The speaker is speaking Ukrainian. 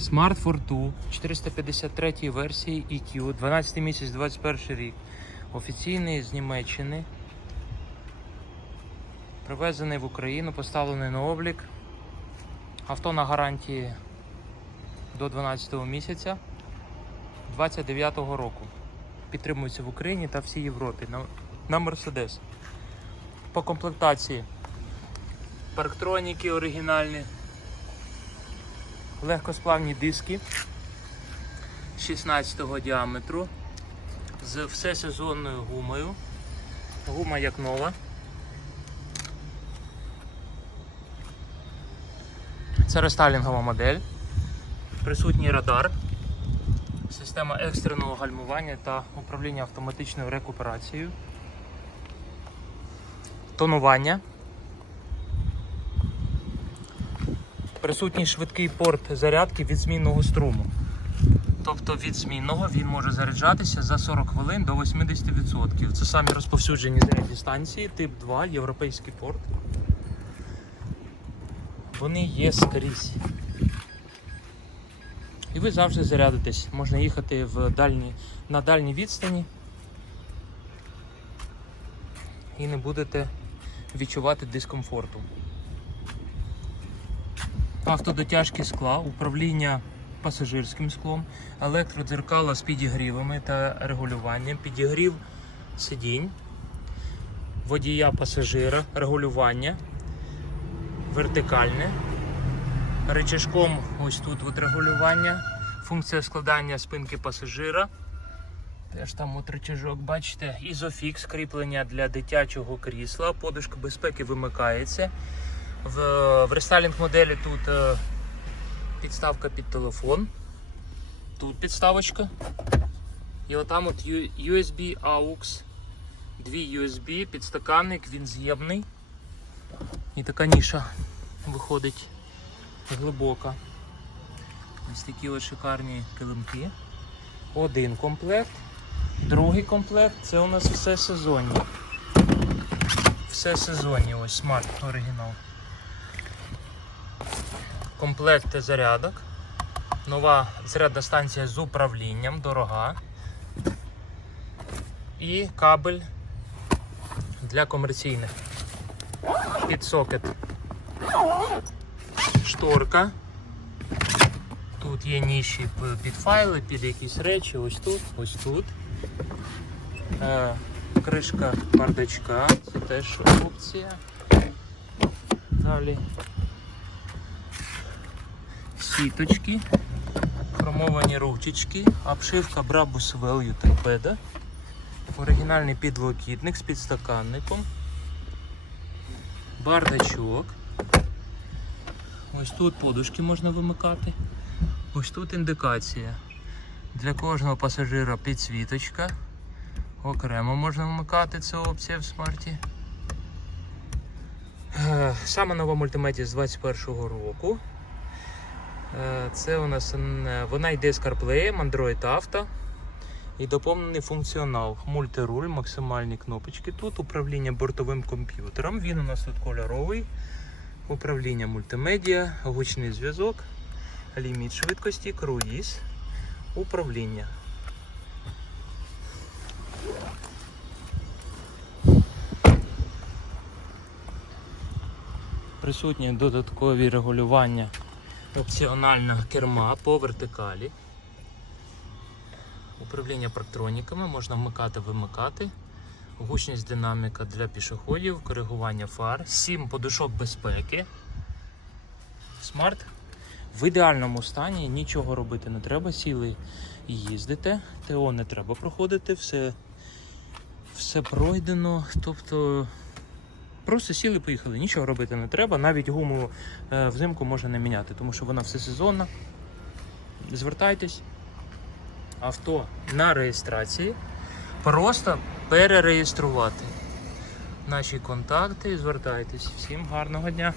Smart Fortwo 453 версії EQ, 12 місяць 21 рік. Офіційний з Німеччини. Привезений в Україну, поставлений на облік. Авто на гарантії до 12 місяця 29-го року. Підтримується в Україні та всій Європі на, Mercedes. По комплектації парктроніки оригінальні, легкосплавні диски 16 діаметру з всесезонною гумою. Гума як нова. Це рестайлінгова модель. Присутній радар, система екстреного гальмування та управління автоматичною рекуперацією. Тонування. Присутній швидкий порт зарядки від змінного струму. Тобто від змінного він може заряджатися за 40 хвилин до 80%. Це самі розповсюджені зарядні станції, тип 2, європейський порт. Вони є скрізь. І ви завжди зарядитесь. Можна їхати в дальні, на дальній відстані і не будете відчувати дискомфорту. Автодотяжки скла, управління пасажирським склом, електродзеркала з підігрівами та регулюванням, підігрів сидінь, водія пасажира, регулювання, вертикальне, речашком ось тут от регулювання, функція складання спинки пасажира. Теж там от рычажок, бачите, ізофікс, кріплення для дитячого крісла, подушка безпеки вимикається. В, рестайлінг моделі тут е, підставка під телефон. Тут підставочка. І отам от USB AUX. Дві USB, підстаканник, він з'ємний. І така ніша виходить глибока. Ось такі ось шикарні килимки. Один комплект. Другий комплект це у нас все сезонні. Все сезонні, ось смарт оригінал. Комплект зарядок. Нова зарядна станція з управлінням, дорога. І кабель для комерційних. Під сокет. Шторка. Тут є ніші під файли, під якісь речі, ось тут, ось тут. Е, кришка бардачка, це теж опція. Далі сіточки, хромовані ручечки, обшивка Brabus Value торпеда, оригінальний підлокітник з підстаканником, бардачок. Ось тут подушки можна вимикати. Ось тут індикація. Для кожного пасажира підсвіточка. Окремо можна вмикати цю опцію в смарті. Е, Саме нова мультимедіа з 21-го року. Е, Це у нас вона йде з CarPlay, Android Auto і доповнений функціонал. Мультируль, максимальні кнопочки тут, управління бортовим комп'ютером. Він у нас тут кольоровий. Управління мультимедіа, гучний зв'язок, ліміт швидкості, круїз, управління. Присутні додаткові регулювання опціонального керма по вертикалі. Управління парктроніками можна вмикати, вимикати. Гучність динаміка для пішоходів, коригування фар, 7 подушок безпеки. Смарт в ідеальному стані, нічого робити не треба, сіли і їздите. ТО не треба проходити, все, все пройдено. Тобто просто сіли поїхали, нічого робити не треба. Навіть гуму е, взимку можна не міняти, тому що вона всесезонна. Звертайтесь. Авто на реєстрації. Просто перереєструвати наші контакти. Звертайтесь. Всім гарного дня!